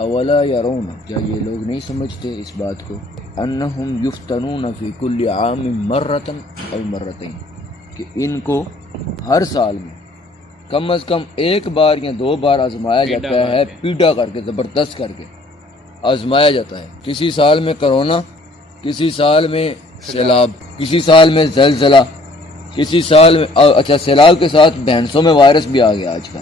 اولا یرون، کیا یہ لوگ نہیں سمجھتے اس بات کو، انہم یفتنون فی کل عام مرۃ او مرتین، کہ ان کو ہر سال میں کم از کم ایک بار یا دو بار آزمایا جاتا ہے، پیٹا کر کے، زبردست کر کے آزمایا جاتا ہے۔ کسی سال میں کرونا، کسی سال میں سیلاب، کسی سال میں زلزلہ، کسی سال میں اچھا سیلاب کے ساتھ بھینسوں میں وائرس بھی آ گیا آج کل،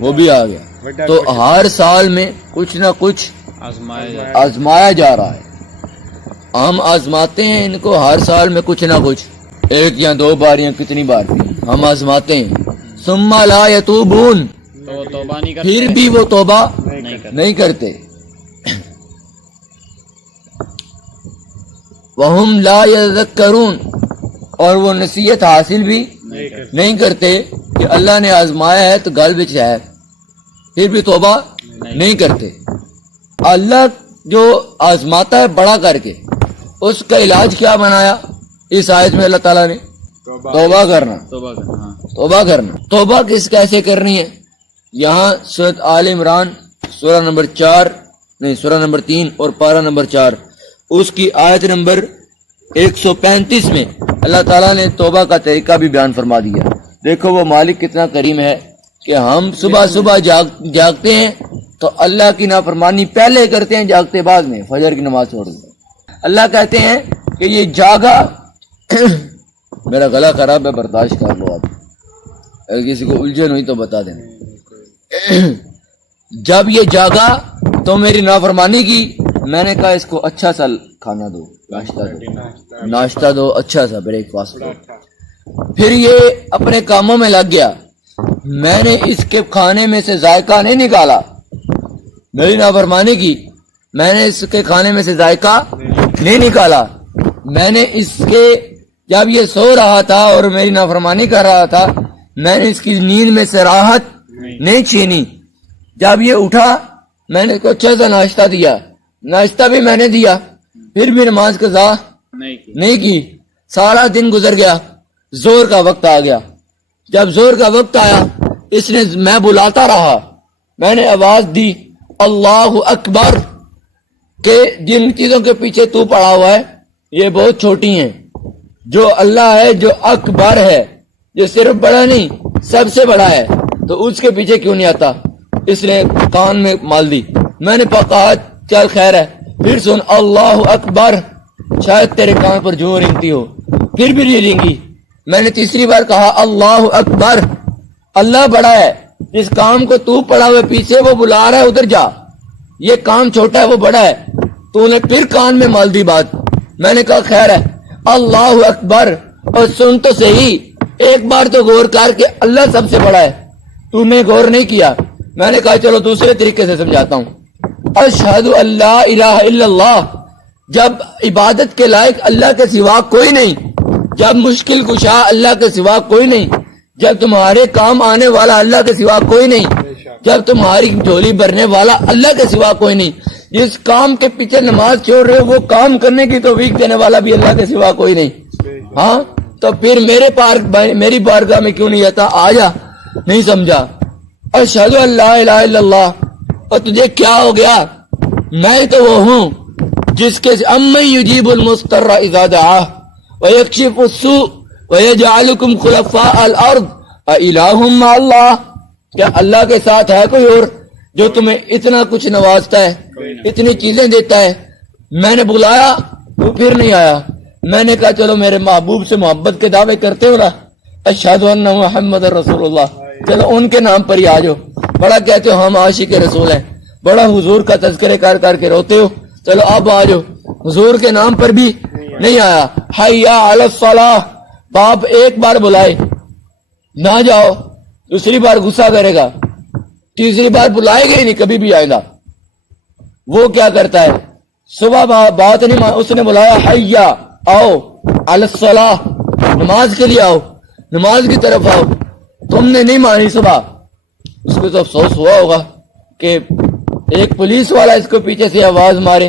وہ بھی آ گیا۔ تو ہر سال میں کچھ نہ کچھ آزمایا جا رہا ہے، ہم آزماتے ہیں ان کو ہر سال میں کچھ نہ کچھ، ایک یا دو بار یا کتنی بار ہم آزماتے ہیں۔ ثم لا یتوبون، پھر بھی وہ توبہ نہیں کرتے۔ وہم لا یذکرون، اور وہ نصیحت حاصل بھی نہیں کرتے کہ اللہ نے آزمایا ہے تو گل بچ ہے، پھر بھی توبہ نہیں کرتے۔ اللہ جو آزماتا ہے بڑا کر کے، اس کا علاج کیا بنایا اس آیت میں اللہ تعالیٰ نے؟ توبہ کرنا۔ توبہ کرنا، توبہ کیسے کرنی ہے؟ یہاں سورۃ آل عمران سورہ نمبر 3 اور پارہ نمبر 4، اس کی آیت نمبر 135 میں اللہ تعالیٰ نے توبہ کا طریقہ بھی بیان فرما دیا۔ دیکھو وہ مالک کتنا کریم ہے کہ ہم صبح جاگتے ہیں تو اللہ کی نافرمانی پہلے کرتے ہیں، جاگتے بعد میں، فجر کی نماز چھوڑ دیں۔ اللہ کہتے ہیں کہ یہ جاگا میرا گلا خراب ہے، برداشت کر لو آپ، اگر کسی کو الجھن ہوئی تو بتا دیں۔ جب یہ جاگا تو میری نافرمانی کی، میں نے کہا اس کو اچھا سا کھانا دو، ناشتہ دو، اچھا سا بریک فاسٹ دو۔ پھر یہ اپنے کاموں میں لگ گیا، میں نے اس کے کھانے میں سے ذائقہ نہیں نکالا، میری نافرمانی کی، میں نے اس کے کھانے میں سے ذائقہ نہیں نکالا، میں نے اس کے جب یہ سو رہا تھا اور میری نافرمانی کر رہا تھا، میں نے اس کی نیند میں سے راحت نہیں چھینی، جب یہ اٹھا میں نے اس کو اچھا سا ناشتہ دیا، ناشتہ بھی میں نے دیا، پھر بھی نماز قضا نہیں کی، سارا دن گزر گیا، زور کا وقت آ گیا، جب زور کا وقت آیا اس نے، میں بلاتا رہا، میں نے آواز دی اللہ اکبر، کہ جن چیزوں کے پیچھے تو پڑا ہوا ہے یہ بہت چھوٹی ہیں، جو اللہ ہے جو اکبر ہے، جو صرف بڑا نہیں سب سے بڑا ہے، تو اس کے پیچھے کیوں نہیں آتا؟ اس نے کان میں مال دی، میں نے کہا چل خیر ہے، پھر سن اللہ اکبر، شاید تیرے کان پر جو رنگتی ہو، پھر بھی نہیں رنگی، میں نے تیسری بار کہا اللہ اکبر، اللہ بڑا ہے، جس کام کو تو پڑا ہوئے پیچھے وہ بلا رہا ہے ادھر جا، یہ کام چھوٹا ہے وہ بڑا ہے، تو نے پھر کان میں مال دی بات، میں نے کہا خیر ہے اللہ اکبر، اور سن تو صحیح، ایک بار تو غور کر کے اللہ سب سے بڑا ہے، تو نے غور نہیں کیا، میں نے کہا چلو دوسرے طریقے سے سمجھاتا ہوں، اشہد ان لا الہ الا اللہ، جب عبادت کے لائق اللہ کے سوا کوئی نہیں، جب مشکل کشا اللہ کے سوا کوئی نہیں، جب تمہارے کام آنے والا اللہ کے سوا کوئی نہیں، جب تمہاری جھولی بھرنے والا اللہ کے سوا کوئی نہیں، جس کام کے پیچھے نماز چھوڑ رہے ہو وہ کام کرنے کی توفیق دینے والا بھی اللہ کے سوا کوئی نہیں، ہاں تو پھر میری بارگاہ میں کیوں نہیں آتا؟ آ جا، نہیں سمجھا، اشہد ان لا الہ الا اللہ، اور تجھے کیا ہو گیا؟ میں تو وہ ہوں جس کے امن یجیب المضطر اذا دعاہ ویکشف السوء ویجعلکم خلفاء الارض االہ مع اللہ، کیا اللہ کے ساتھ ہے کوئی اور جو تمہیں اتنا کچھ نوازتا ہے، اتنی چیزیں دیتا ہے؟ میں نے بلایا تو پھر نہیں آیا، میں نے کہا چلو میرے محبوب سے محبت کے دعوے کرتے ہو نا، اشہد ان محمد رسول اللہ، چلو ان کے نام پر ہی آ جاؤ، بڑا کہتے ہو ہم عاشق رسول ہیں، بڑا حضور کا تذکرے کر کے روتے ہو، چلو اب آ جاؤ، حضور کے نام پر بھی نہیں آیا، حی علی الصلاح، باپ ایک بار بلائے نہ جاؤ، دوسری بار غصہ کرے گا، تیسری بار بلائے گا ہی نہیں، کبھی بھی آئے گا، وہ کیا کرتا ہے؟ صبح بات نہیں اس نے بلایا حی آؤ علی الصلاح، نماز کے لیے آؤ، نماز کی طرف آؤ، تم نے نہیں مانی صبح، اس کو تو افسوس ہوا ہوگا کہ ایک پولیس والا اس کو پیچھے سے آواز مارے،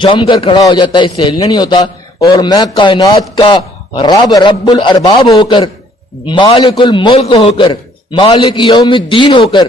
جم کر کھڑا ہو جاتا ہے، اس سے ہلنے نہیں ہوتا، اور میں کائنات کا رب الارباب ہو کر، مالک الملک ہو کر، مالک یوم الدین ہو کر،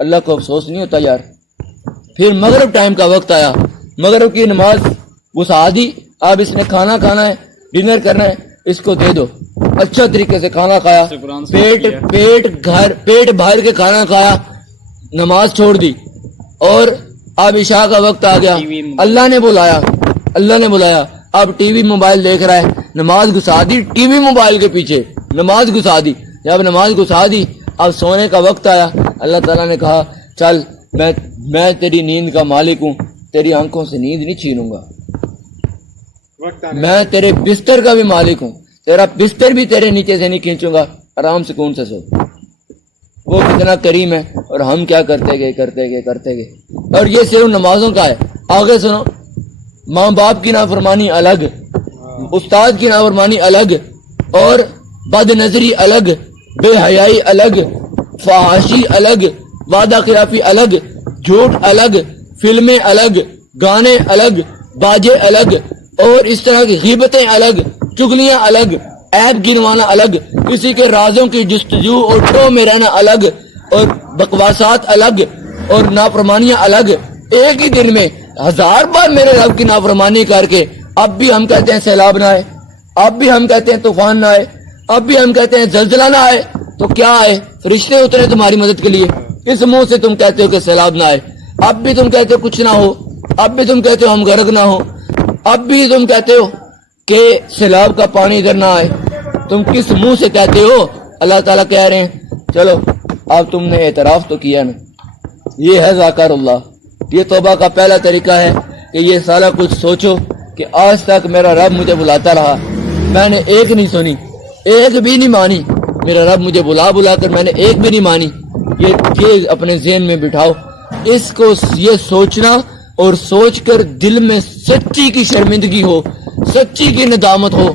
اللہ کو افسوس نہیں ہوتا یار؟ پھر مغرب ٹائم کا وقت آیا، مغرب کی نماز وسعا دی، اب اس نے کھانا کھانا ہے، ڈنر کرنا ہے، اس کو دے دو۔ اچھا طریقے سے کھانا کھایا، پیٹ بھر کے کھانا کھایا، نماز چھوڑ دی، اور اب عشاء کا وقت آ گیا، اللہ نے بلایا، اب ٹی وی موبائل دیکھ رہا ہے، نماز گھسا دی ٹی وی موبائل کے پیچھے، نماز گھسا دی۔ جب نماز گھسا دی، اب سونے کا وقت آیا، اللہ تعالیٰ نے کہا چل میں تیری نیند کا مالک ہوں، تیری آنکھوں سے نیند نہیں چھینوں گا، میں تیرے بستر کا بھی مالک ہوں، تیرا بستر بھی تیرے نیچے سے نہیں کھینچوں گا، آرام سکون سے سو۔ وہ کتنا کریم ہے، اور ہم کیا کرتے گئے۔ اور یہ صرف نمازوں کا ہے، آگے سنو، ماں باپ کی نافرمانی الگ، استاد کی نافرمانی الگ، اور بد نظری الگ، بے حیائی الگ، فحاشی الگ، وعدہ خلافی الگ، جھوٹ الگ، فلمیں الگ، گانے الگ، باجے الگ، اور اس طرح کی غیبتیں الگ، چغلیاں الگ، عیب گنوانا الگ، کسی کے رازوں کی جستجو اور ٹو میں رہنا الگ، اور بکواسات الگ، اور نافرمانیاں الگ۔ ایک ہی دن میں 1000 بار میرے رب کی نافرمانی کر کے اب بھی ہم کہتے ہیں سیلاب نہ آئے، اب بھی ہم کہتے ہیں طوفان نہ آئے، اب بھی ہم کہتے ہیں زلزلہ نہ آئے، تو کیا آئے؟ فرشتے اترے تمہاری مدد کے لیے۔ کس منہ سے تم کہتے ہو کہ سیلاب نہ آئے؟ اب بھی تم کہتے ہو کچھ نہ ہو، اب بھی تم کہتے ہو ہم غرق نہ ہو، اب بھی تم کہتے ہو کہ سیلاب کا پانی ادھر نہ آئے۔ تم کس منہ سے کہتے ہو؟ اللہ تعالیٰ کہہ رہے ہیں چلو اب تم نے اعتراف تو کیا نا۔ یہ ہے ذاکر اللہ۔ یہ توبہ کا پہلا طریقہ ہے کہ یہ سارا کچھ سوچو کہ آج تک میرا رب مجھے بلاتا رہا، میں نے ایک نہیں سنی، ایک بھی نہیں مانی، میرا رب مجھے بلا کر میں نے ایک بھی نہیں مانی۔ یہ اپنے ذہن میں بٹھاؤ، اس کو یہ سوچنا، اور سوچ کر دل میں سچی کی شرمندگی ہو، سچی کی ندامت ہو